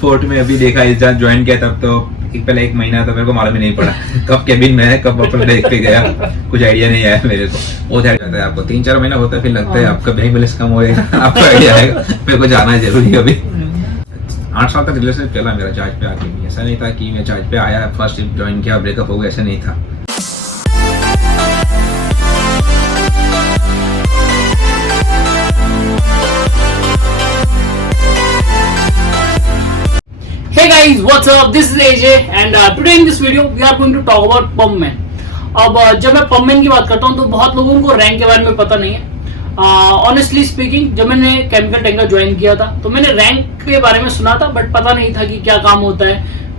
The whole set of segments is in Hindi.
पोर्ट में अभी देखा, इस जब ज्वाइन किया तब तो पहले 1 महीना तो मेरे को मालूम ही नहीं पड़ा कब केबिन में है, कब अपन देख पे गया, कुछ आइडिया नहीं आया मेरे को। वो ध्यान जाता है आपको 3-4 महीना होता है, फिर लगता है आपका बैंक बैलेंस कम होएगा, आपको आइडिया आएगा मेरे को जाना है जरूरी अभी। 8 साल तक रिलेशनशिप चला मेरा जहाज पे आके भी। ऐसा नहीं था कि मैं जहाज पे आया फर्स्ट ज्वाइन किया ब्रेकअप हो गया, ऐसा नहीं था। Hey guys, what's up? This is AJ and today in this video we are going to talk about pumpman. अब जब मैं pumpman की बात करता हूँ तो बहुत लोगों को रैंक के बारे में पता नहीं है। ऑनेस्टली स्पीकिंग, जब मैंने केमिकल टैंकर ज्वाइन किया था तो मैंने रैंक के बारे में सुना था, बट पता नहीं था कि क्या काम होता है,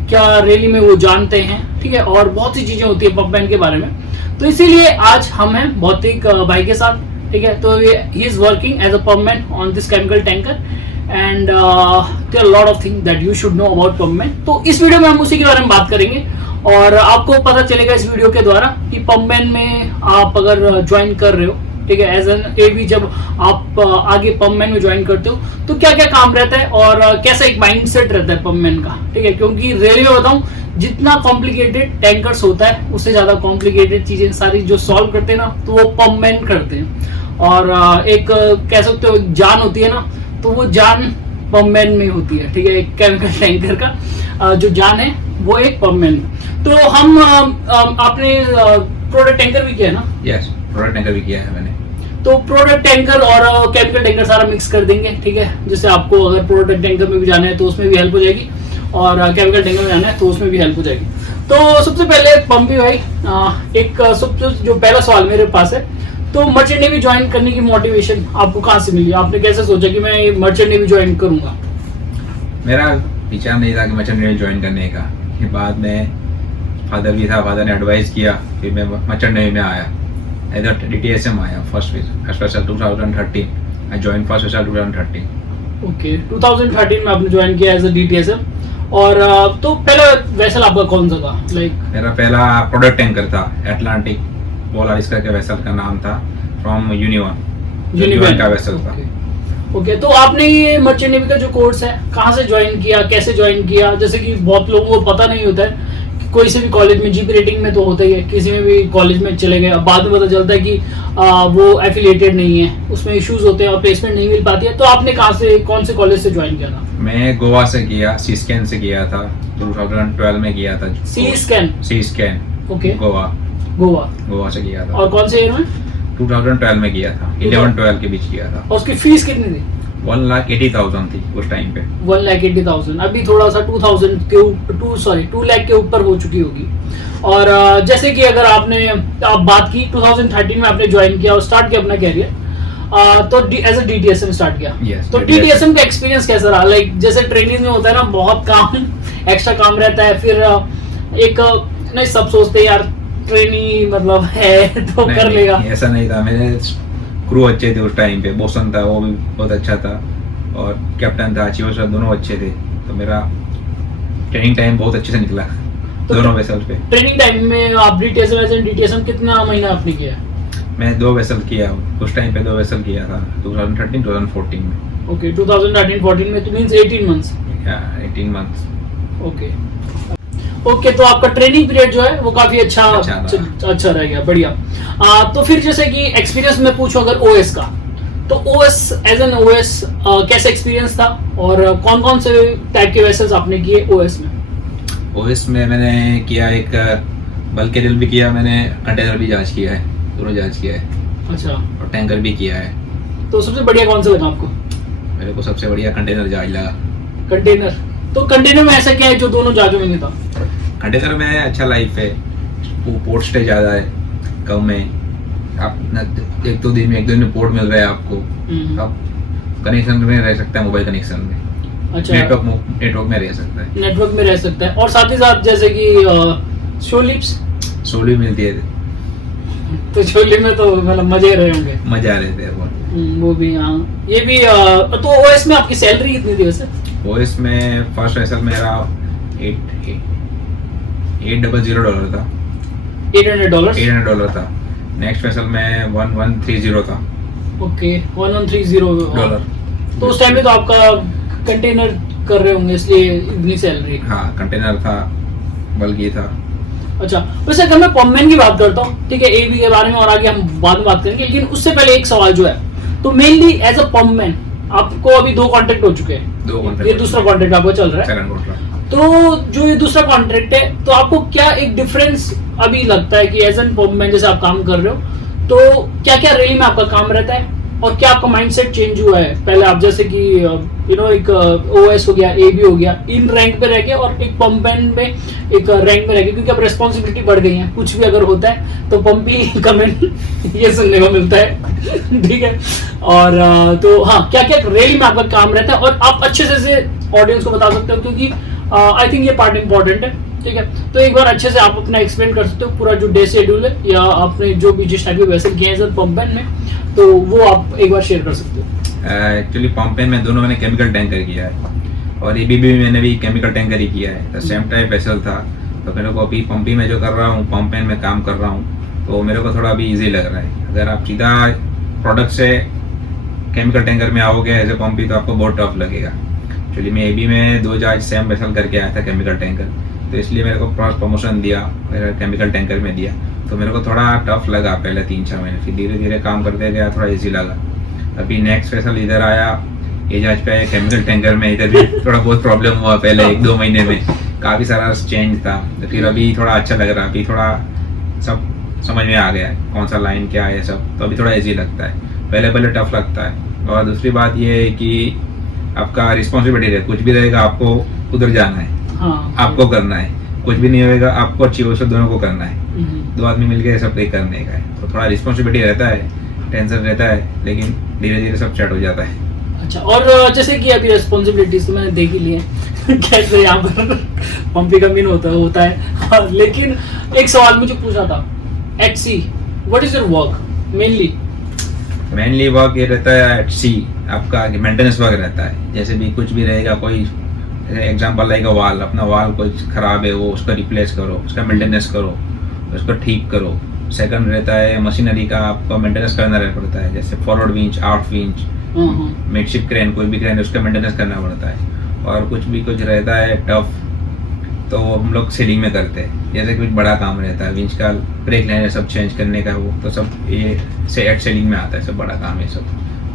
क्या रैली में वो जानते हैं, ठीक है, और बहुत सी चीजें होती है पम्पमैन के बारे में। तो इसीलिए आज हम हैं भौतिक भाई के साथ, ठीक है। तो he is working as a pumpman on this chemical tanker and there lot of thing that you should know about pumpman. तो इस वीडियो में हम उसी के बारे में बात करेंगे और आपको पता चलेगा इस वीडियो के द्वारा कि पम्पमैन में आप अगर ज्वाइन कर रहे हो, ठीक है, एज एन एवी, जब आप आगे पम्पमैन में ज्वाइन करते हो तो क्या क्या काम रहता है और कैसा एक माइंडसेट रहता है पम्पमैन का, ठीक है। क्योंकि रेलवे में बताऊं, जितना कॉम्प्लिकेटेड टैंकर्स होता है उससे ज्यादा कॉम्प्लिकेटेड चीजें सारी जो सॉल्व करते हैं ना, तो वो पम्पमैन करते हैं। और एक कह सकते हो जान होती है ना, तो वो जान पम्पमैन में होती है, ठीक है। एक केमिकल टैंकर का जो जान है वो एक पम्पमैन। तो हम आपने प्रोडक्ट टैंकर भी किया है ना? यस, प्रोडक्ट टैंकर भी किया है मैंने। तो प्रोडक्ट टैंकर और केमिकल टैंकर सारा मिक्स कर देंगे, ठीक है। जैसे आपको अगर प्रोडक्ट टैंकर में भी जाना है तो उसमें भी हेल्प हो जाएगी और केमिकल टैंकर में जाना है तो उसमें भी हेल्प हो जाएगी। तो सबसे पहले पंपी भाई, एक सबसे जो पहला सवाल मेरे पास है, तो मर्चेंट नेवी ज्वाइन करने की मोटिवेशन आपको कहाँ से मिली? आपने कैसे सोचा कि मैं मर्चेंट नेवी ज्वाइन करूंगा? मेरा विचार नहीं था कि मर्चेंट नेवी ज्वाइन करने का। फिर बाद में फादर भी था, फादर ने एडवाइस किया, फिर मैं मर्चेंट नेवी में आया, इधर DTSM आया first vessel 2013। I join first vessel 2013। Okay, 2013 में आपने ज्वाइन किया एज अ DTSM। और तो पहला वेसल आपका कौन सा था? मेरा पहला प्रोडक्ट टैंकर था, एटलांटिक पोलारिस करके वेसल का नाम था, फ्रॉम यूनिवन का वेसल था। ओके, तो आपने ये मर्चेंट नेवी का जो कोर्स है कहाँ से ज्वाइन किया, कैसे ज्वाइन किया? जैसे कि बहुत लोगों को पता नहीं होता है कि कोई से भी कॉलेज में जीपी रेटिंग में तो होता ही है, किसी में भी कॉलेज में चले गए, बाद में पता चलता है कि वो एफिलिएटेड नहीं है, उसमें इश्यूज होते हैं और प्लेसमेंट नहीं मिल पाती है। तो आपने कहाँ से, कौन से कॉलेज से ज्वाइन किया था? मैं गोवा से किया, सी स्कैन से किया था, 2012 में किया था। सी स्कैन, ओके, गोवा से किया था। और कौन से ईयर में? 2012 में किया था, 11-12 के बीच किया था। और उसकी फीस कितनी थी? 1,80,000 थी उस टाइम पे। 1,80,000, अभी थोड़ा सा 2 लाख के ऊपर हो चुकी होगी। और जैसे कि अगर आप बात की 2013 में आपने ज्वाइन किया और स्टार्ट किया अपना कैरियर, तो एज अ DTSM स्टार्ट किया। yes, तो DTSM का एक्सपीरियंस कैसा रहा? लाइक जैसे ट्रेनिंग में होता है ना, बहुत काम एक्स्ट्रा काम रहता है, फिर एक नहीं, सब सोचते हैं यार ट्रेनी मतलब है तो कर लेगा। ऐसा नहीं था, मेरे क्रू अच्छे थे उस टाइम पे, बोसन था वो भी बहुत अच्छा था और कैप्टन था चीफ सर, दोनों अच्छे थे। तो मेरा ट्रेनिंग टाइम बहुत अच्छे से निकला तो दोनों वेसल पे। ट्रेनिंग टाइम में आप DTSM कितना महीना आपने किया? मैं 2 वेसल किया उस टाइम पे, 2 वेसल किया था 2013-2014 में। ओके, 2013-14 में तो मींस 18 मंथ्स। 18 मंथ्स। ओके, तो आपका ट्रेनिंग पीरियड जो है वो काफी अच्छा रह गया, बढ़िया। तो फिर जैसे कि एक्सपीरियंस में पूछूं अगर OS का, तो OS एज एन OS कैसा एक्सपीरियंस था और कौन कौन से टाइप के वेसल्स आपने किए OS में? OS में मैंने किया, एक बल्क कैरियर भी किया मैंने, कंटेनर भी जांच किया है, दोनों जांच किया है। अच्छा, और टैंकर भी किया है। तो सबसे बढ़िया कौन सा लगा आपको? मेरे को सबसे बढ़िया कंटेनर जहाज लगा। कंटेनर, तो कंटेनर में ऐसा क्या है जो दोनों जहाजों में नहीं था? कंटेनर में अच्छा लाइफ है, पोर्ट स्टे ज़्यादा है, कम है, आप एक दो दिन में पोर्ट मिल रहा है आपको, आप कनेक्शन में रह सकता है, मोबाइल कनेक्शन में। अच्छा, नेटवर्क में रह सकता है, नेटवर्क में रह सकता है। और साथ ही साथ जैसे कि सोली मिलती है, तो छोले में तो मतलब मजे रहे होंगे, मजा आ रहे थे वो भी। हाँ, ये भी। तो OS में आपकी सैलरी कितनी थी वैसे? OS में फर्स्ट वेसल मेरा $800 था। $800 था। नेक्स्ट वेसल में 1130 था। ओके, $1130। डॉलर। तो उस टाइम में तो आपका कंटेनर कर रहे होंगे इसलिए इतनी सैलरी। हाँ, कंटेनर था, बल्कि था। अच्छा, वैसे अगर मैं पम्पमैन की बात करता हूँ, ठीक है, एबी के बारे में और आगे हम बाद में बात करेंगे, लेकिन उससे पहले एक सवाल जो है, तो मेनली एज अ पम्पमैन आपको अभी 2 कॉन्ट्रैक्ट हो चुके हैं, 2 कॉन्ट्रैक्ट, ये दूसरा कॉन्ट्रैक्ट आपको चल रहा है, सेकंड कॉन्ट्रैक्ट। तो जो ये दूसरा कॉन्ट्रैक्ट है, तो आपको क्या एक डिफरेंस अभी लगता है कि एज एन पम्पमैन जैसे आप काम कर रहे हो, तो क्या क्या रेली में आपका काम रहता है और क्या आपका माइंडसेट चेंज हुआ है? पहले आप जैसे कि एक ओएस हो गया, एबी हो गया, इन रैंक पे रह के, और एक पम्पमैन में एक रैंक में रह के, क्योंकि अब रिस्पॉन्सिबिलिटी बढ़ गई है, कुछ भी अगर होता है तो पंपी कमेंट ये सुनने को मिलता है। ठीक है, और तो हाँ, क्या क्या रेली में आपका काम रहता है, और आप अच्छे से ऑडियंस को बता सकते हो, क्योंकि आई थिंक ये पार्ट इंपॉर्टेंट है। ठीक है, तो एक बार अच्छे से आप अपना एक्सप्लेन कर सकते हो पूरा जो डे शेड्यूल है, या आपने जो भी जिस टाइप के वैसे किए हैं पम्पमैन में, तो वो आप एक बार शेयर कर सकते हो। एक्चुअली पम्पमैन में दोनों मैंने केमिकल टैंकर किया है, और एबी भी मैंने भी केमिकल टैंकर ही किया है, तो सेम टाइप वेसल था। तो मेरे को अभी पंपी में जो कर रहा हूँ, पम्पमैन में काम कर रहा हूँ, तो मेरे को थोड़ा अभी ईजी लग रहा है। अगर आप सीधा प्रोडक्ट से केमिकल टैंकर में आओगे एज ए पंपी, तो आपको बहुत टफ लगेगा। एक्चुअली मैं एबी में 2 जहाज सेम वेसल करके आया था केमिकल टैंकर, तो इसलिए मेरे को प्रमोशन दिया, मेरा केमिकल टैंकर में दिया, तो मेरे को थोड़ा टफ लगा पहले 3-4 महीने, फिर धीरे धीरे काम करते गया, थोड़ा इजी लगा। अभी नेक्स्ट वेसल इधर आया, ये जहाज पे आया केमिकल टैंकर में, इधर भी थोड़ा बहुत प्रॉब्लम हुआ पहले 1-2 महीने में, काफ़ी सारा चेंज था, तो फिर अभी थोड़ा अच्छा लग रहा है, अभी थोड़ा सब समझ में आ गया है कौन सा लाइन क्या है सब, तो अभी थोड़ा ईजी लगता है, पहले टफ लगता है। और दूसरी बात ये है कि आपका रिस्पॉन्सिबिलिटी है, कुछ भी रहेगा आपको उधर जाना है, हाँ, आपको करना है, कुछ भी नहीं होगा आपको अच्छी हो, दोनों को करना है, 2 आदमी मिलकर सब एक करने का है, तो थोड़ा रिस्पॉन्सिबिलिटी रहता है, टेंशन रहता है, लेकिन धीरे धीरे सब सेट हो जाता है। अच्छा, और जैसे कि अभी रिस्पॉन्सिबिलिटीज तो मैंने देख ही ली है कैसे यहाँ पर पंपी का मीन होता है। हाँ, लेकिन एक सवाल मुझे पूछना था, at sea what is your work mainly? Work ये रहता है एट सी, आपका मेंटेनेंस वर्क रहता है, जैसे भी कुछ भी रहेगा, कोई एग्जाम्पल रहेगा वाल, अपना वाल कोई खराब है, वो उसका रिप्लेस करो, उसका मेंटेनेंस करो, उसको ठीक करो। सेकंड रहता है मशीनरी का, आपको मेंटेनेंस करना पड़ता है, जैसे forward winch, out winch, midship crane, कोई भी क्रेन उसका मेंटेनेंस करना पड़ता है। और कुछ रहता है टफ, तो हम लोग सेलिंग में करते हैं, जैसे कुछ बड़ा काम रहता है, विंच का ब्रेक लाइन सब चेंज करने का, वो तो सब ये से एट सेलिंग में आता है, सब बड़ा काम है सब,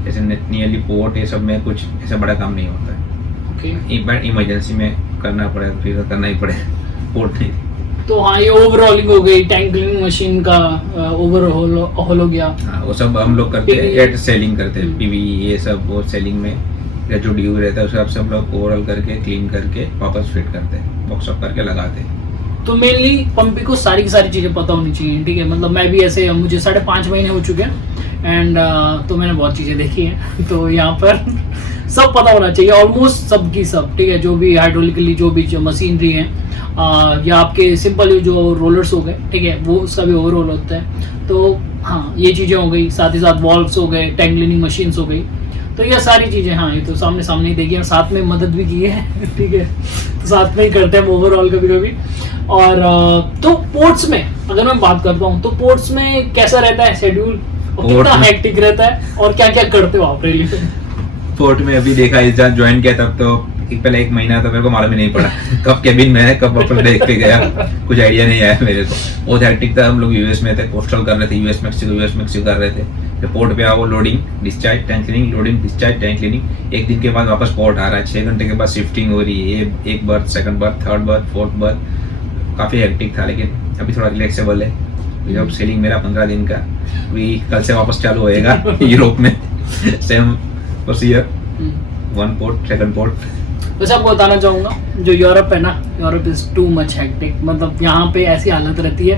जैसे नियरली पोर्ट, ये सब में कुछ ऐसा बड़ा काम नहीं होता है। इमरजेंसी में करना पड़े फिर करना ही पड़े, पोर्ट नहीं। तो हाँ, ये ओवरऑलिंग हो गई, टैंक क्लीनिंग मशीन का ओवरऑल हो गया, हाँ, वो सब हम लोग करते हैं, एट सेलिंग करते हैं, पीवी ये सब, वो सेलिंग में जो ड्यू रहता है उसे सब लोग ओवरऑल करके क्लीन करके वापस फिट करते हैं, बॉक्स अप करके लगाते हैं। तो मेनली पंपी को सारी की सारी चीज़ें पता होनी चाहिए। ठीक है, मतलब मैं भी ऐसे, मुझे 5.5 महीने हो चुके हैं, एंड तो मैंने बहुत चीज़ें देखी हैं, तो यहाँ पर सब पता होना चाहिए, ऑलमोस्ट सबकी सब। ठीक है, जो भी हाइड्रोलिकली जो भी मशीनरी है, या आपके सिंपल जो रोलर्स हो गए, ठीक है, वो उसका भी ओवरऑल होता है। तो हाँ, ये चीज़ें हो गई, साथ ही साथ वॉल्व्स हो गए, टैंक क्लीनिंग मशीन्स हो गई, तो ये सारी चीज़ें, हाँ, ये तो सामने ही देखी है, साथ में मदद भी की है। ठीक है, तो साथ में ही करते हैं ओवरऑल कभी। और तो पोर्ट्स में अगर मैं बात करता हूँ, तो पोर्ट्स में कैसा रहता है शेड्यूल, और कितना हेक्टिक रहता है, और क्या क्या करते हो आप रेली पे? पोर्ट में अभी देखा, इस जब ज्वाइन किया तब तो पहले 1 महीना तो मेरे को मालूम ही नहीं पड़ा कब केबिन में है, कब अपन देख के गया, कुछ आइडिया नहीं आया मेरे को, बहुत हेक्टिक था। हम लोग यूएस में थे, कोस्टल कर रहे थे, यूएस मैक्सिको कर रहे थे, तो पोर्ट पे आओ, loading discharge tank cleaning, loading discharge tank cleaning, 1 दिन के बाद वापस पोर्ट आ रहा है, 6 घंटे के बाद शिफ्टिंग हो रही है, एक birth, second birth, third birth, fourth birth, काफ़ी हेक्टिक था, लेकिन अभी थोड़ा रिलैक्सेबल है। जब सेलिंग मेरा 15 दिन का, अभी कल से वापस चालू होएगा यूरोप में, same procedure, 1 port, 2nd port. वैसे आपको बताना चाहूँगा, जो यूरोप है ना, Europe is too much hectic, मतलब यहाँ पे ऐसी हालत रहती है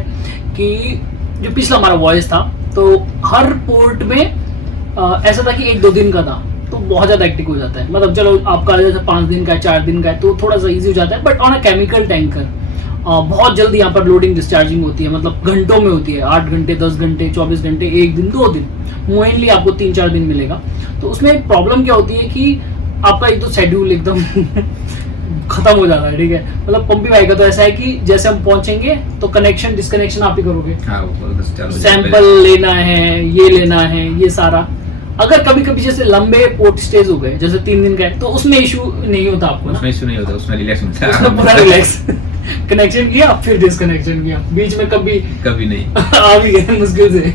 कि जो पिछला हमारा वॉइस था, तो हर पोर्ट में ऐसा था कि 1-2 दिन का था, तो बहुत ज़्यादा हेक्टिक हो जाता है। मतलब चलो आपका जैसे 5 दिन का है, 4 दिन का है, तो थोड़ा सा ईजी हो जाता है, but on a chemical tanker बहुत जल्दी यहाँ पर लोडिंग डिस्चार्जिंग होती है, मतलब घंटों में होती है, 8 घंटे, 10 घंटे, 24 घंटे, 1 दिन, 2 दिन, मोइनली आपको 3-4 दिन मिलेगा। तो उसमें प्रॉब्लम क्या होती है कि आपका एक तो शेड्यूल एकदम खत्म हो जाता है। ठीक है, मतलब पंपी भाई का तो ऐसा है कि जैसे हम पहुंचेंगे तो कनेक्शन डिस्कनेक्शन आप ही करोगे, सैंपल लेना है, ये लेना है, ये सारा, अगर कभी कभी जैसे लंबे पोर्ट स्टेज हो गए, जैसे 3 दिन का है, तो उसमें इशू नहीं होता आपको ना? उसमें इशू नहीं होता, उसमें रिलैक्स मिलता उसमें पूरा है। रिलैक्स कनेक्शन किया फिर डिसकनेक्शन किया, बीच में कभी कभी नहीं। आ भी गए मुश्किल से।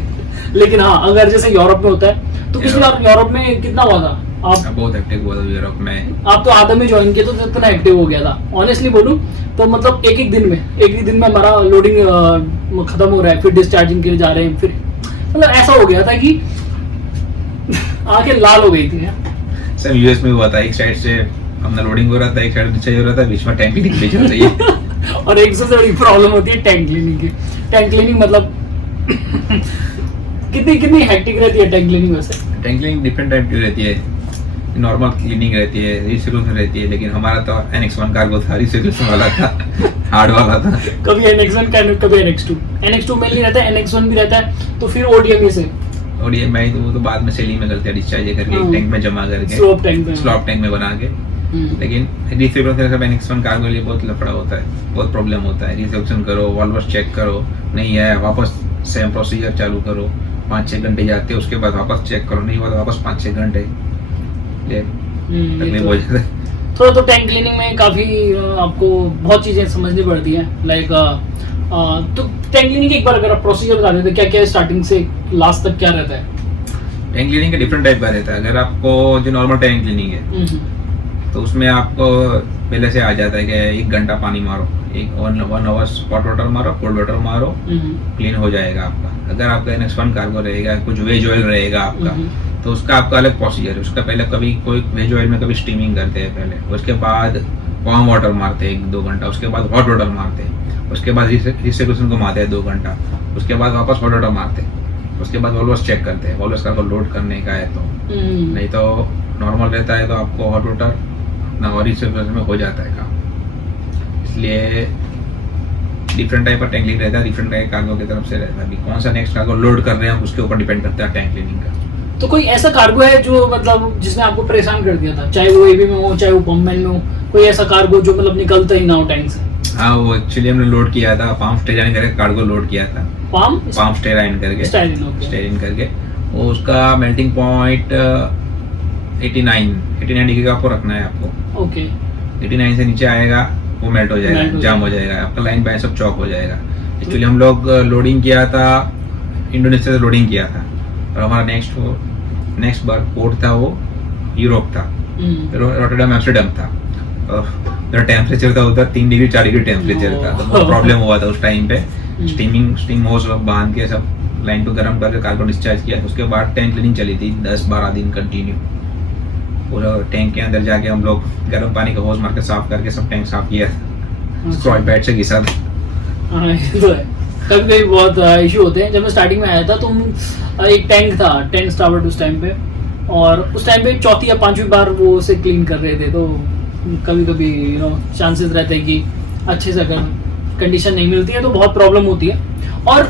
लेकिन हाँ, अगर जैसे यूरोप में होता है, तो पिछली बार यूरोप में कितना हुआ था आप? बहुत एक्टिव हुआ था यूरोप में। आप तो आधा में ज्वाइन किया तो इतना एक्टिव हो गया था। ऑनेस्टली बोलूं तो मतलब एक एक दिन में हमारा लोडिंग खत्म हो रहा है, फिर डिस्चार्जिंग के लिए जा रहे हैं, फिर मतलब ऐसा हो गया था कि आंखें लाल हो गई थी। सर यूएस में हुआ था, एक साइड से अपना लोडिंग हो रहा था, एक साइड डिस्चार्ज हो रहा था, बीच में टैंक क्लीनिंग भी चल रही है। और एक सबसे बड़ी प्रॉब्लम होती है टैंक क्लीनिंग की। टैंक क्लीनिंग मतलब कितनी हेक्टिक रहती है टैंक क्लीनिंग वैसे? टैंक क्लीनिंग डिफरेंट टाइप की रहती है, नॉर्मल क्लीनिंग रहती है, रिसर्कुलेशन रहती है, लेकिन हमारा तो NX1 कार्गो था, रिसर्कुलेशन वाला था, हार्ड वाला था। कभी NX1 कभी NX2 में नहीं रहता है, NX1 भी रहता है, तो फिर ODM से। और ये मैं तो बाद में सेलिंग में करते हैं, डिस्चार्ज करके एक टैंक में जमा करके, स्लॉप टैंक में बना के। लेकिन रिसर्कुलेशन सब NX1 कार्गो के लिए बहुत लफड़ा होता है, बहुत प्रॉब्लम होता है। रिसर्कुलेशन करो, वाल्व्स चेक करो, नहीं है वापस सेम प्रोसीजर चालू करो, 5-6 घंटे जाते हैं, उसके बाद वापस चेक करो, नहीं हुआ तो वापस 5-6 घंटे तकलीफ हो जाता है। थोड़ा तो टैंक क्लीनिंग में काफी आपको बहुत चीजें समझनी पड़ती हैं, लाइक तो टैंक क्लीनिंग के एक बार अगर आप प्रोसीजर बता देते, क्या क्या स्टार्टिंग से लास्ट तक क्या रहता है? टैंक क्लीनिंग का डिफरेंट टाइप का रहता है। अगर आपको जो नॉर्मल टैंक क्लीनिंग है तो उसमें आपको पहले से आ जाता है कि 1 घंटा पानी मारो, 1 आवर हॉट वाटर मारो, कोल्ड वाटर मारो, क्लीन हो जाएगा आपका। अगर आपका NX1 कार्गो रहेगा, कुछ वेज ऑयल रहेगा आपका, तो उसका आपका अलग प्रोसीजर है। उसका पहले कभी कोई वेज ऑयल में कभी स्टीमिंग करते हैं पहले, उसके बाद वार्म वाटर मारते हैं 1-2 घंटा, उसके बाद हॉट वाटर मारते हैं, उसके बाद रिसर्कुलेशन को मारते हैं 2 घंटा, उसके बाद वापस हॉट वाटर मारते हैं, उसके बाद वॉल्व्स चेक करते हैं, वॉल्व्स का लोड करने का है तो, नहीं तो नॉर्मल रहता है तो आपको हॉट वाटर ना और रिसर्कुलेशन में हो जाता है काम। इसलिए डिफरेंट टाइप का टैंक क्लीनिंग रहता है, डिफरेंट टाइप कार्गो की तरफ से रहता है। अभी कौन सा नेक्स्ट कार्गो लोड कर रहे हैं उसके ऊपर डिपेंड करता है टैंक क्लीनिंग का। तो कोई ऐसा कार्गो है जो मतलब जिसने आपको परेशान कर दिया था, चाहे वो एबी में हो चाहे वो पम्पमैन में हो, कोई ऐसा कार्गो जो मतलब निकलता ही ना हो टैंक से? हाँ, वो एक्चुअली हमने लोड किया था, पाम स्टेराइन करके कार्गो लोड किया था। पाम स्टेराइन करके वो उसका मेल्टिंग पॉइंट 89 डिग्री का आपको रखना है आपको। ओके। 89 से नीचे आएगा वो मेल्ट हो जाएगा, जाम हो जाएगा, आपका लाइन बाय सब चौक हो जाएगा। एक्चुअली हम लोग लोडिंग किया था, इंडोनेशिया से लोडिंग किया था, और हमारा नेक्स्ट बार पोर्ट था वो यूरोप था, रोटरडम एम्स्टर्डम था, और टेम्परेचर था उधर 3 डिग्री 4 डिग्री टेम्परेचर था, तो बहुत प्रॉब्लम हुआ था उस टाइम पे। स्टीम होस बांध के सब लाइन पे गर्म करके कार्गो डिस्चार्ज किया। उसके बाद टैंक क्लीनिंग चली थी 10-12 दिन कंटिन्यू। पूरा टैंक के अंदर जाके हम लोग गर्म पानी का होस मार के साफ करके सब टैंक साफ किया, स्क्रॉच पैड से घिसा था। हाँ, ये तो है। कभी बहुत इशू होते हैं। जब मैं स्टार्टिंग में आया था तो एक टैंक था 10 स्टार्ट उस टाइम पे, और उस टाइम पे 4थी या 5वीं बार वो उसे क्लीन कर रहे थे, तो कभी चांसेस रहते हैं कि अच्छे से अगर कंडीशन नहीं मिलती है तो बहुत प्रॉब्लम होती है। और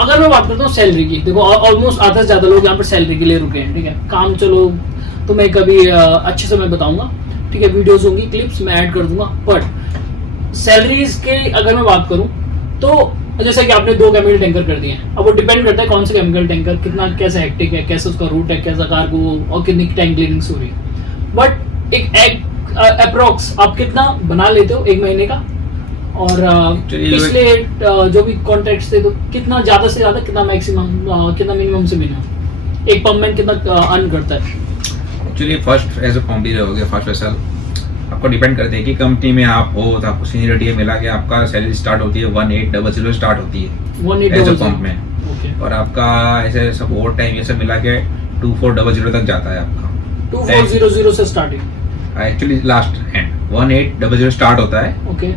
अगर मैं बात करता हूँ सैलरी की, देखो ऑलमोस्ट आधा से ज़्यादा लोग यहाँ पर सैलरी के लिए रुके हैं, ठीक है। काम चलो तो मैं कभी अच्छे से मैं बताऊंगा, ठीक है, वीडियोस होंगी, क्लिप्स मैं ऐड कर दूंगा। बट सैलरीज के अगर मैं बात करूं तो जैसे कि आपने 2 केमिकल टैंकर कर दिए हैं, अब वो डिपेंड करता है कौन से केमिकल टैंकर कितना कैसा हेक्टिक है, कैसा उसका रूट है, कैसा कार्गो और कितनी टैंक क्लीनिंग हो रही है। बट एक अप्रोक्स आप कितना बना लेते हो 1 महीने का, और पिछले जो भी कॉन्ट्रैक्ट्स थे तो कितना ज्यादा से ज्यादा, कितना मैक्सिमम, कितना मिनिमम से मिनिमम एक पम्पमैन कितना अर्न करता है? Actually first as a company रहोगे, फर्स्ट वेसल आपको डिपेंड करते हैं कि कंपनी में आप हो तो आपको सीनियरिटी मिला के आपका सैलरी स्टार्ट होती है 1800 स्टार्ट होती है 1800 पंप में, और आपका ऐसे सब ओवर टाइम ये सब मिला के 2400 तक जाता है आपका। 2400 से starting actually last and 1800 start होता है, ओके,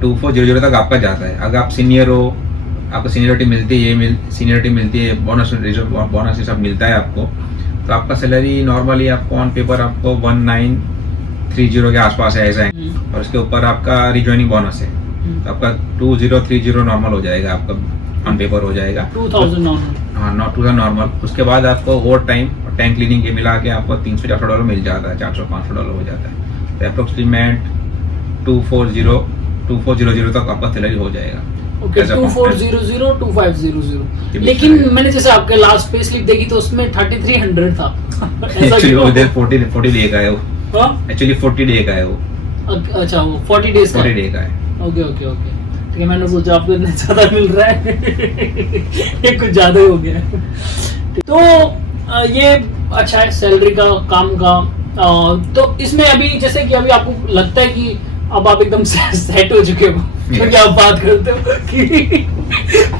2400 तक आपका जाता है। अगर आप सीनियर हो, आपको सीनियरिटी मिलती है, सीनियरिटी मिलती है, बोनस ये सब मिलता है आपको, तो आपका सैलरी नॉर्मली आपको ऑन पेपर आपको 1930 के आसपास है ऐसा है, और उसके ऊपर आपका रिज्वाइनिंग बोनस है, तो आपका 2030 नॉर्मल हो जाएगा, आपका ऑन पेपर हो जाएगा 2000 नॉर्मल, हाँ, नॉट 2000 नॉर्मल। उसके बाद आपको ओवर टाइम और टैंक क्लीनिंग के मिला के आपको $300-400 मिल जाता है, $400-500 हो जाता है, तो अप्रोक्सीमेट 2400 तक आपका सैलरी हो जाएगा। Okay, As a 2400 2500। ये लेकिन भी मैंने जैसे आपके लास्ट पे स्लिप देखी तो उसमें 3300 था। ऐसा एक्चुअली क्यों? उधर 40 डे का है वो, हाँ? एक्चुअली 40 डे का है वो, अच्छा, वो 40 डेज का 40 है। डे का है। ओके ओके ओके, ठीक है। मैंने सोचा आपको इतना ज्यादा मिल रहा है। ये कुछ ज्यादा ही हो गया है। तो ये अच्छा है सैलरी का, काम का। तो इसमें अभी जैसे कि अभी आपको लगता है कि अब आप एकदम सेट हो चुके हो, क्योंकि आप बात करते हो कि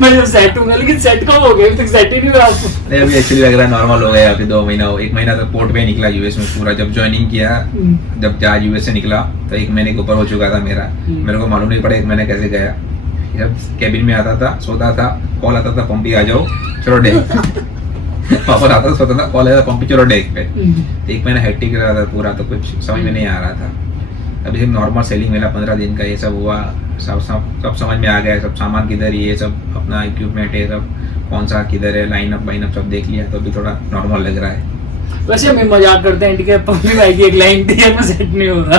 मैं जब सेट हूँ, लेकिन सेट कब हो गए? अभी तक सेट ही नहीं हुआ आप। नहीं, अभी एक्चुअली लग रहा है नॉर्मल हो गया। अभी 2 महीना, 1 महीना तो पोर्ट पे निकला यूएस में पूरा। जब ज्वाइनिंग किया, जब जहाज यूएस से निकला तो 1 महीने के ऊपर हो चुका था मेरा। मेरे को मालूम नहीं पड़ा 1 महीने कैसे गया। जब कैबिन में आता था, सोता था, कॉल आता था पंपी आ जाओ, चलो डेक। वापस आता था, सोता था, कॉल आता था पंपी चलो डेक पे। 1 महीना हेक्टिक रहा था पूरा, तो कुछ समझ में नहीं आ रहा था। अभी सिर्फ नॉर्मल सेलिंग मेरा 15 दिन का ये सब हुआ, सब समझ में आ गया। सब सामान किधर, ये सब अपना इक्विपमेंट है, सब कौन सा किधर है, लाइन अप सब देख लिया, तो अभी थोड़ा नॉर्मल लग रहा है। वैसे हम मजाक करते हैं, ठीक है, पंपी भाई की एक लाइन थी, मैं सेट नहीं हो रहा।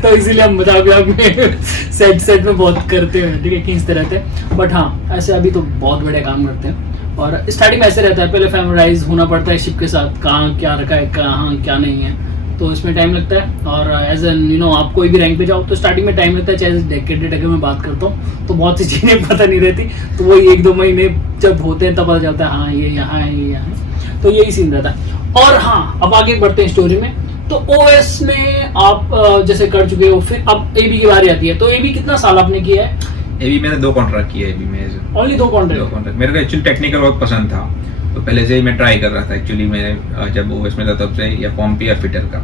तो इसीलिए हम मजाक में सेट में बहुत करते हैं, ठीक है, खींचते रहते हैं। बट हाँ, ऐसे अभी तो बहुत बड़े काम करते हैं। और स्टार्टिंग में ऐसे रहता है, पहले फैमिलाइज होना पड़ता है शिप के साथ, कहाँ क्या रखा है, कहाँ क्या नहीं है, तो इसमें टाइम लगता है। और एज एन आप कोई भी रैंक पे जाओ तो स्टार्टिंग में टाइम लगता है। चाहे डेकेडेड अगर मैं बात करता हूँ तो बहुत सी चीज़ें पता नहीं रहती, तो वो 1-2 महीने जब होते हैं तब पता चलता है हाँ ये यहाँ है, ये यहाँ है, तो यही सीन रहता है। और हाँ, अब आगे बढ़ते हैं स्टोरी में। तो ओएस में आप जैसे कर चुके हो, फिर अब एबी की बारी आती है। तो एबी कितना साल आपने किया है? एबी मैंने 2 कॉन्ट्रैक्ट किए एबी में। Only 2 contract? मेरे को एक्चुअली टेक्निकल वर्क पसंद था, तो पहले से ही मैं ट्राई कर रहा था। एक्चुअली मैं जब ओएस में था तब से, या पंपी या फिटर का,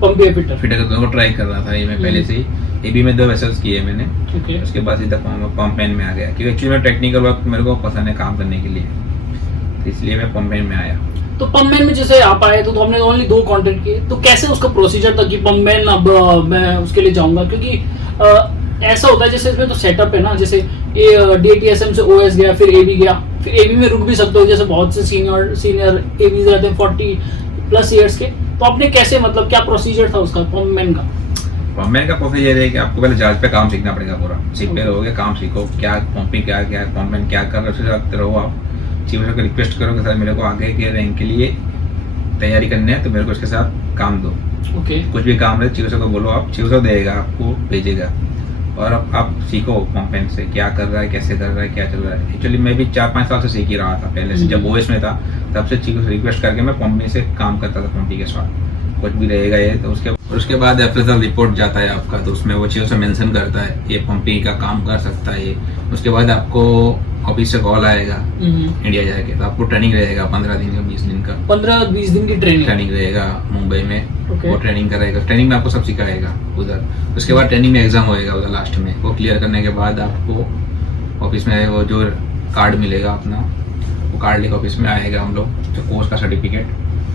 पंपी या फिटर का दोनों को ट्राई कर रहा था। ये मैं पहले से ही एबी में 2 वेसल्स किए मैंने। ओके। उसके बाद सीधा पंपमैन में आ गया, क्योंकि एक्चुअली मैं टेक्निकल वर्क मेरे को पसंद है काम करने के लिए, तो इसलिए मैं पंपमैन में आया। तो पंपमैन में जैसे आप आए तो हमने ओनली 2 कॉन्ट्रैक्ट किए, तो कैसे उसका प्रोसीजर था कि पंपमैन अब मैं उसके लिए जाऊंगा? क्योंकि ऐसा होता है जैसे इसमें तो सेटअप है ना, जैसे DATSM से OS गया, फिर AB गया, फिर AB में रुक भी सकते हो, जैसे बहुत से सीनियर ABs रहते हैं 40+ ईयर्स के। तो आपने कैसे, मतलब क्या प्रोसीजर था उसका पंपमैन का? पंपमैन का प्रोसीजर है कि आपको पहले जहाज पे काम सीखना पड़ेगा पूरा। शिप पे रहोगे, काम सीखो, क्या पंपिंग क्या क्या है, पंपमैन क्या कर रहे हो आप। चीफ ऑफिसर को रिक्वेस्ट करो कि सर मेरे को आगे के रैंक के लिए तैयारी करनी है, तो मेरे को इसके साथ काम दो। ओके। कुछ भी काम है चीफ ऑफिसर को बोलो, आप चीफ ऑफिसर देगा, आपको भेजेगा, और अब आप सीखो पंपमैन से क्या कर रहा है, कैसे कर रहा है, क्या चल रहा है। एक्चुअली मैं भी 4-5 साल से सीख ही रहा था पहले से। जब ओएस में था तब से चीफ ऑफिसर रिक्वेस्ट करके मैं पंपमैन से काम करता था, पंपी के साथ कुछ भी रहेगा ये। तो उसके बाद एप्रेजल रिपोर्ट जाता है आपका, तो उसमें वो चीज़ से मेंशन करता है ये पंपी का काम कर सकता है ये। उसके बाद आपको ऑफिस से कॉल आएगा इंडिया जाके, तो आपको ट्रेनिंग रहेगा 15 दिन का, 20 दिन का, 15-20 दिन की ट्रेनिंग रहेगा मुंबई में। Okay. वो ट्रेनिंग कराएगा, ट्रेनिंग में आपको सब सिखाएगा उधर। उसके बाद ट्रेनिंग में एग्जाम होएगा उधर लास्ट में, वो क्लियर करने के बाद आपको ऑफिस में वो जो कार्ड मिलेगा अपना, वो कार्ड लेकर ऑफिस में आएगा हम लोग, जो कोर्स का सर्टिफिकेट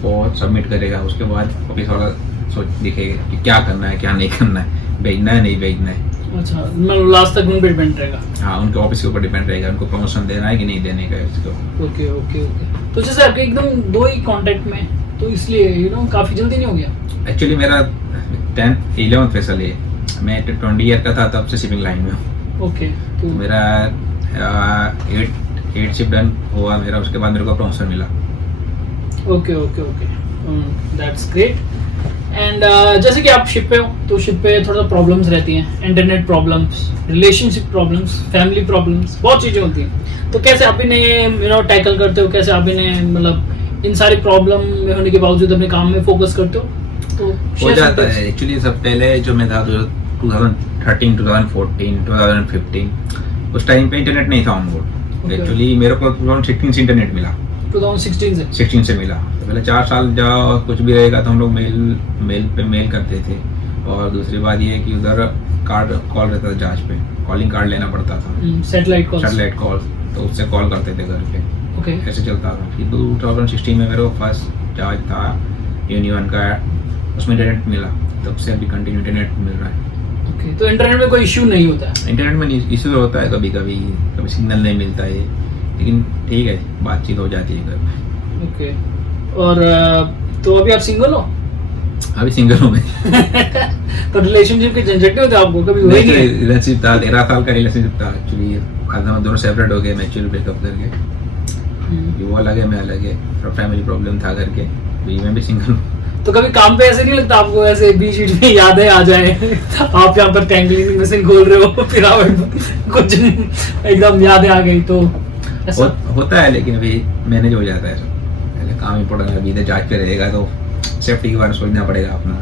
वो सबमिट करेगा। उसके बाद ऑफिस वाला सोच दिखेगा कि क्या करना है क्या नहीं करना है, भेजना है नहीं भेजना है। अच्छा, मतलब लास्ट तक उन पे डिपेंड रहेगा। हाँ, उनके ऑफिस के ऊपर डिपेंड रहेगा, उनको प्रमोशन देना है कि नहीं देने का है उसको। Okay okay okay. तो जैसे आपके एकदम 2 ही कॉन्टैक्ट में, तो इसलिए काफी जल्दी नहीं हो गया? एक्चुअली मेरा 11th वेसल है, मैं 20 ईयर का था तब से शिपिंग लाइन में हूँ। ओके। तो मेरा 8 शिप डन हुआ मेरा, उसके बाद मेरे को प्रमोशन मिला। Okay okay okay, that's great. And जैसे कि आप शिप पे हो, तो शिप पे थोड़ा प्रॉब्लम्स रहती हैं, internet problems, relationship problems, family problems, बहुत चीज़ें होती हैं। तो कैसे आप इन्हें टैकल करते हो? कैसे आप इन्हें, मतलब इन सारी प्रॉब्लम में होने के बावजूद अपने काम में फोकस करते हो? तो हो जाता है एक्चुअली। सब पहले जो मैं था 2013, 2014, 2015 उस टाइम पे इंटरनेट नहीं था ऑन बोर्ड। एक्चुअली मेरे को 2016 से इंटरनेट मिला, 2016 से मिला। तो पहले 4 साल जब कुछ भी रहेगा तो हम लोग मेल करते थे। और दूसरी बात ये है कि उधर कार्ड कॉल रहता था जहाज पे, कॉलिंग कार्ड लेना पड़ता था, सैटेलाइट कॉल, तो उससे कॉल करते थे घर पे। ओके। ऐसे चलता था। फिर 2016 में मेरे को फर्स्ट जहाज था यूनियन का, उसमें इंटरनेट मिला, तब से अभी कंटिन्यू इंटरनेट मिल रहा है। ओके। तो इंटरनेट में कोई इशू नहीं होता है? इंटरनेट में इशू होता है कभी कभी सिग्नल नहीं मिलता है, लेकिन ठीक है, बातचीत हो जाती है घर में। ओके। और तो अभी आप सिंगल हो? अभी सिंगल हूँ मैं। तो रिलेशनशिप के झंझट नहीं होते आपको कभी? हुए नहीं? रिलेशनशिप था, 13 साल का रिलेशनशिप था एक्चुअली। बाद हम दोनों सेपरेट हो गए, म्यूचुअल ब्रेकअप करके। वो अलग है, मैं अलग है, फैमिली प्रॉब्लम था करके, अभी मैं भी सिंगल हूँ। तो कभी काम पे ऐसे नहीं लगता आपको, ऐसे बीच बीच में यादें आ जाए आप यहाँ पर टैंकली मशीन खोल रहे हो, फिर आप कुछ एकदम यादें आ गई तो ऐसा होता है, लेकिन अभी मैनेज हो जाता है सब। पहले काम इम्पोर्टेंट है, अभी इधर जांच पे रहेगा तो सेफ्टी के बारे में सोचना पड़ेगा अपना,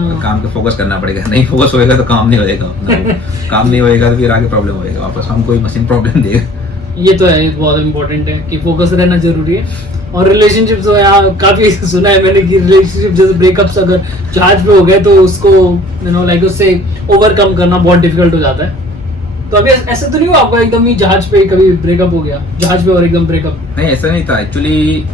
और काम पे फोकस करना पड़ेगा। नहीं फोकस होएगा तो काम नहीं होएगा अपना काम नहीं होएगा तो फिर आगे प्रॉब्लम होएगा, वापस हम कोई मशीन प्रॉब्लम देगा। ये तो है, बहुत इम्पोर्टेंट है कि फोकस रहना जरूरी है। और रिलेशनशिप तो यहाँ काफी सुना है मैंने कि रिलेशनशिप जैसे ब्रेकअप्स अगर जहाज पे हो गए तो उसको लाइक उससे ओवरकम करना बहुत डिफिकल्ट हो जाता है। तो अभी ऐसा तो नहीं हुआ आपको एकदम ही जहाज पे कभी ब्रेकअप हो गया, जहाज पे और एकदम ब्रेकअप? नहीं, ऐसा नहीं था एक्चुअली।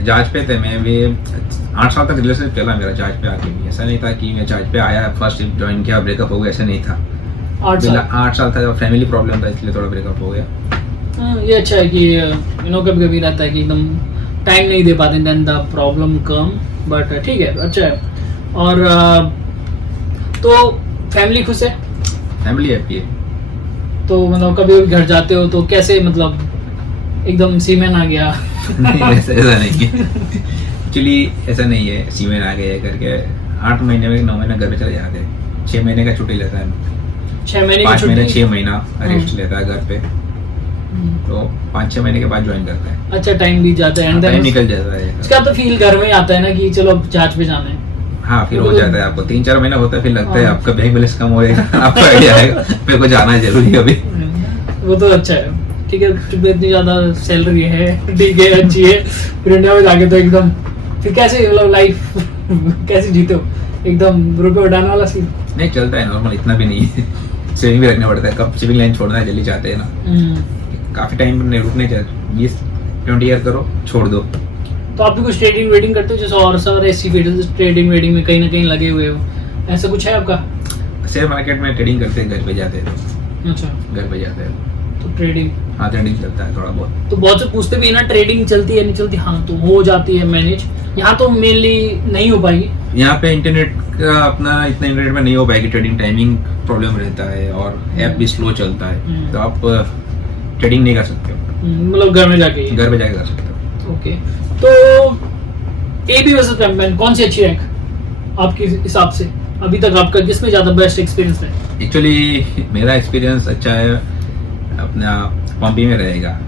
जहाज पे थे मैं भी 8 साल तक रिलेशनशिप चला मेरा जहाज पे आके भी। ऐसा नहीं था कि मैं जहाज पे आया फर्स्ट ज्वाइन किया ब्रेकअप हो गया, ऐसा नहीं था। 8 साल था, फैमिली प्रॉब्लम था इसलिए थोड़ा ब्रेकअप हो गया। ये अच्छा है कि कभी कभी रहता है कि एकदम टाइम नहीं दे पाते, then the problem come, but ठीक है, अच्छा है। और तो फैमिली खुश है? फैमिली हैप्पी है। तो मतलब कभी घर जाते हो तो कैसे, मतलब एकदम सीमेन आ गया? नहीं, ऐसा नहीं है एक्चुअली, ऐसा नहीं है सीमेन आ गया करके। 8 महीने में 9 महीने घर में चले जाते हैं, 6 महीने का छुट्टी लेता है, 6 महीने 5 महीने 6 महीना रेस्ट लेता है घर पे, तो 5-6 महीने के बाद ज्वाइन करता है। अच्छा, टाइम बीत जाता है, टाइम निकल जाता है। उसका तो फील घर में आता है ना कि चलो अब जहाज पे जाना है। हाँ, फिर हो जाता है आपको 3-4 महीना होता है, फिर लगता है आपका बैंक बैलेंस कम होएगा आपको आइडिया आएगा मेरे को जाना है जरूरी अभी। वो तो अच्छा है, ठीक है, इतनी ज्यादा सैलरी है, ठीक है, अच्छी है, फिर इंडिया में जाके तो एकदम फिर कैसे मतलब लाइफ कैसे जीते हो, एकदम रुपए उड़ाने वाला सीन? नहीं, चलता है नॉर्मल, इतना भी नहीं है। सेविंग भी रखना पड़ता है, कब सेविंग लाइन छोड़ना है जल्दी चाहते हैं ना, काफी टाइम नहीं रुकने चाहिए, 20-20 ईयर करो छोड़ दो। तो आप भी कुछ ट्रेडिंग वेडिंग करते हो, जैसे और सर ऐसी ट्रेडिंग वेडिंग में कहीं ना कहीं लगे हुए हो, ऐसा कुछ है आपका? शेयर मार्केट में ट्रेडिंग करते हैं, घर पे जाते हैं। अच्छा, घर पे जाते हैं तो ट्रेडिंग? हाँ, ट्रेडिंग चलता है थोड़ा बहुत। तो बहुत से पूछते भी ना ट्रेडिंग चलती है नहीं चलती, हाँ तो हो जाती है मैनेज, यहाँ तो मेनली नहीं हो पाएगी। यहाँ पे इंटरनेट का अपना इतना इंटरनेट में नहीं हो पाएगी ट्रेडिंग, टाइमिंग प्रॉब्लम रहता है और ऐप भी स्लो चलता है, तो आप ट्रेडिंग नहीं कर सकते हो। मतलब घर में जाके कर सकते हो। ओके, तो एबी वर्सेस पेमपैन कौन सी अच्छी रैंक आपके हिसाब से अभी तक, आपका किसमें ज्यादा बेस्ट एक्सपीरियंस है? एक्चुअली मेरा एक्सपीरियंस अच्छा है अपना पंपी में रहेगा।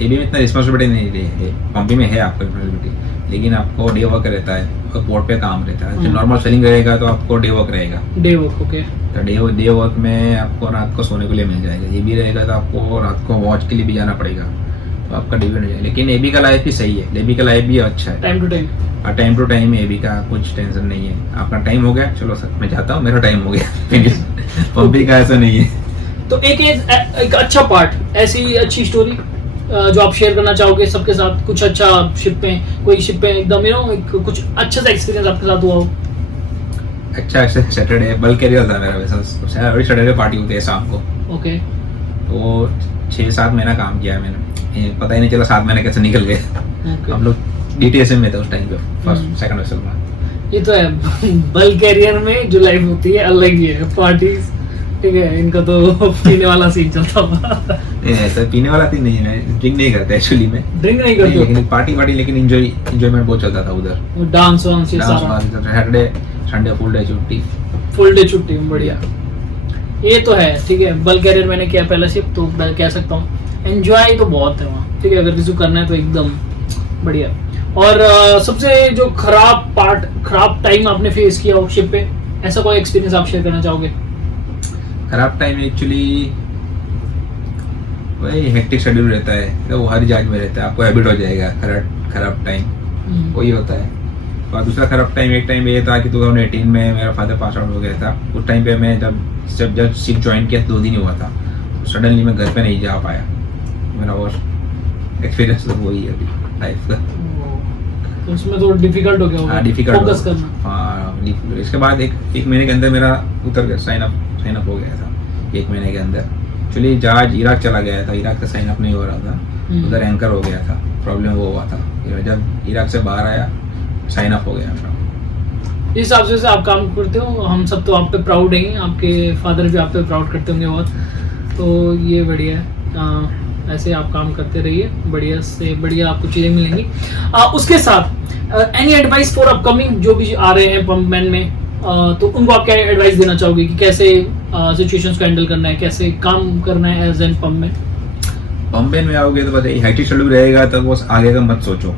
एबी में इतना रिस्पॉन्सिबिलिटी नहीं है, पंपी में है आपको रिस्पॉन्सिबिलिटी, लेकिन आपको डे वर्क रहता है और बोर्ड पे काम रहता है। जो नॉर्मल सेलिंग रहेगा तो आपको डे वर्क रहेगा। Day work, okay. तो डे वर्क में आपको रात को सोने के लिए मिल जाएगा। ये भी रहेगा तो आपको रात को वॉच के लिए भी जाना पड़ेगा, तो आपका डे नहीं जाएगा। लेकिन एबी का लाइफ भी सही है, एबी का लाइफ भी अच्छा है, टाइम टू टाइम, और टाइम टू टाइम एबी का कुछ टेंशन नहीं है। आपका टाइम हो गया, चलो सर मैं जाता हूँ, मेरा टाइम हो गया। पंपी का ऐसा नहीं है। तो एक अच्छा पार्ट, ऐसी अच्छी स्टोरी जो आप शेयर करना चाहोगे सबके साथ, कुछ अच्छा शिप में, कोई शिप में एकदम कुछ अच्छा सा एक्सपीरियंस आपके साथ हुआ हो? अच्छा, सैटरडे बल्क कैरियर था मेरा, वैसा सैटरडे पार्टी होती है शाम को। ओके। तो 6-7 महीना काम किया है मैंने, पता ही नहीं चला 7 महीने कैसे निकल गए। हम लोग डीटीएसएम में थे उस टाइम पे, फर्स्ट सेकंड वेसल में। ये तो है, बल्क कैरियर में जो लाइफ होती है अलग ही है, पार्टीज, ठीक है, इनका तो पीने वाला सीन चलता हुआ। नहीं, ऐसा पीने वाला सीन नहीं है, मैं ड्रिंक नहीं करता एक्चुअली, में ड्रिंक नहीं करते, लेकिन पार्टी लेकिन एंजॉयमेंट बहुत चलता था उधर। डांस वांस ये सारा, सैटरडे संडे फुल डे छुट्टी, बढ़िया। ये तो है, ठीक है। बल्क कैरियर मैंने किया पहला शिप, तो मैं कह सकता हूँ एंजॉय तो बहुत है वहाँ, ठीक है, अगर किसी को करना है तो एकदम बढ़िया। और सबसे जो खराब टाइम आपने फेस किया हो शिप पे, ऐसा कोई एक्सपीरियंस आप शेयर करना चाहोगे? खराब टाइम एक्चुअली वही हेक्टिक शेड्यूल रहता है, तो वो हर जगह में रहता है, आपको हैबिट हो जाएगा खराब टाइम वही होता है। और दूसरा खराब टाइम, एक टाइम ये था कि 2018 में मेरा फादर पास आउट हो गया था। उस टाइम पे मैं जब शिप ज्वाइन किया 2 दिन ही हुआ था, सडनली मैं घर पे नहीं जा पाया। मेरा वो एक्सपीरियंस तो वही है अभी लाइफ का। तो उसमें तो डिफिकल्ट हो गया होगा फोकस करना। हाँ, इसके बाद एक महीने के अंदर मेरा उतर गया, साइन अप हो गया था 1 महीने के अंदर। एक्चुअली जहाज इराक चला गया था, इराक का साइन अप नहीं हो रहा था, उधर एंकर हो गया था, प्रॉब्लम वो हुआ था। जब इराक से बाहर आया साइन अप हो गया मेरा। इस हिसाब से आप काम करते हो, हम सब तो आप पे प्राउड हैं, आपके फादर भी आप पे प्राउड करते होंगे बहुत, तो ये बढ़िया है। ऐसे आप काम करते रहिए, बढ़िया से बढ़िया आपको चीज़ें मिलेंगी। उसके साथ एनी एडवाइस फॉर अपकमिंग जो भी आ रहे हैं पम्पमैन में, तो उनको आप क्या एडवाइस देना चाहोगे कि कैसे सिचुएशंस को हैंडल करना है, कैसे काम करना है एज एन पम्पमैन? पम्पमैन में आओगे तो बताइए हाइटी शेड्यूल रहेगा तो बस आगे का मत सोचो,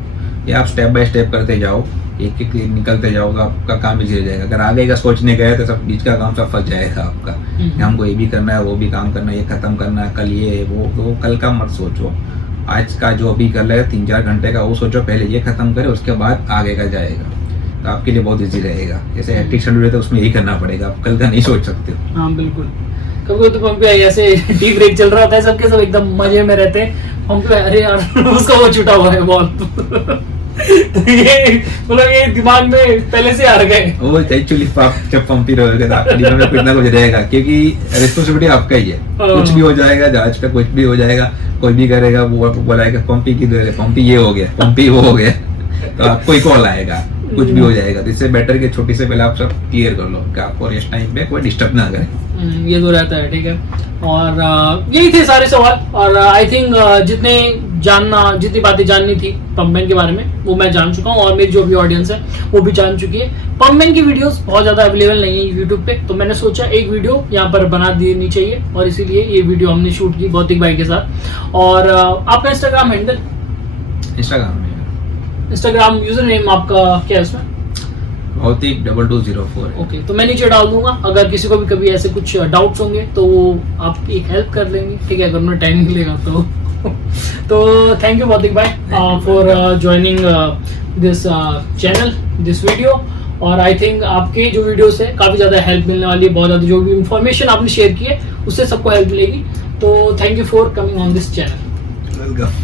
ये आप स्टेप बाय स्टेप करते जाओ, एक एक निकलते जाओ तो आपका काम इजी हो जाएगा। अगर आगे का सोचने गए तो सब बीच का काम सब फंस जाएगा आपका। हमको ये भी करना है, वो भी काम करना है, ये खत्म करना है, कल ये वो, तो कल का मत सोचो, आज का जो अभी कर रहे 3-4 घंटे का वो सोचो, पहले ये खत्म करे उसके बाद आगे का जाएगा, तो आपके लिए बहुत इजी रहेगा। जैसे हेक्टिक शेड्यूल है तो उसमें यही करना पड़ेगा, आप कल का नहीं सोच सकते हो। हाँ बिल्कुल, कभी तो पंप पे ऐसे टी ब्रेक चल रहा होता है, सबके सब एकदम मजे में रहते हैं, पंप पे अरे यार उसका वो छूटा हुआ है बॉल तो ये मतलब ये दिमाग में पहले से आ गए। वो एक्चुअली आप जब पंपी रहोगे तो आपके दिमाग में कुछ ना कुछ रहेगा, क्योंकि रिस्पॉन्सिबिलिटी आपका ही है। कुछ भी हो जाएगा, जहाज पे कुछ भी हो जाएगा, कोई भी करेगा, वो बोलाएगा पंपी की दे, पंपी ये हो गया, पंपी वो हो गया, तो आपको ही कॉल आएगा, कुछ भी हो जाएगा। तो इससे बेटर कि छोटी से पहले आप सब क्लियर कर लो कि आपको रेस्ट टाइम पे कोई डिस्टर्ब ना करे। ये तो रहता है, ठीक है। और यही थे सारे सवाल, और आई थिंक जितनी बातें जाननी थी पम्पमैन के बारे में वो मैं जान चुका हूँ, और मेरी जो भी ऑडियंस है वो भी जान चुकी है। पम्पमैन की वीडियोस बहुत ज़्यादा अवेलेबल नहीं है यूट्यूब पे, तो मैंने सोचा एक वीडियो यहाँ पर बना देनी चाहिए, और इसीलिए ये वीडियो हमने शूट की भौतिक भाई के साथ। और आपका Instagram handle? Instagram user name आपका क्या है उसमें? भौतिक 2204। ओके, तो मैं नीचे डाल दूंगा, अगर किसी को भी कभी ऐसे कुछ डाउट्स होंगे तो वो आपकी हेल्प कर लेंगे, ठीक है, अगर उन्हें टाइम मिलेगा तो तो थैंक यू भौतिक भाई for joining this channel, this video. और आई थिंक आपके जो वीडियोस है काफ़ी ज़्यादा हेल्प मिलने वाली है, बहुत ज़्यादा जो भी इंफॉर्मेशन आपने शेयर की है उससे सबको हेल्प मिलेगी। तो thank you for coming on this channel. Welcome.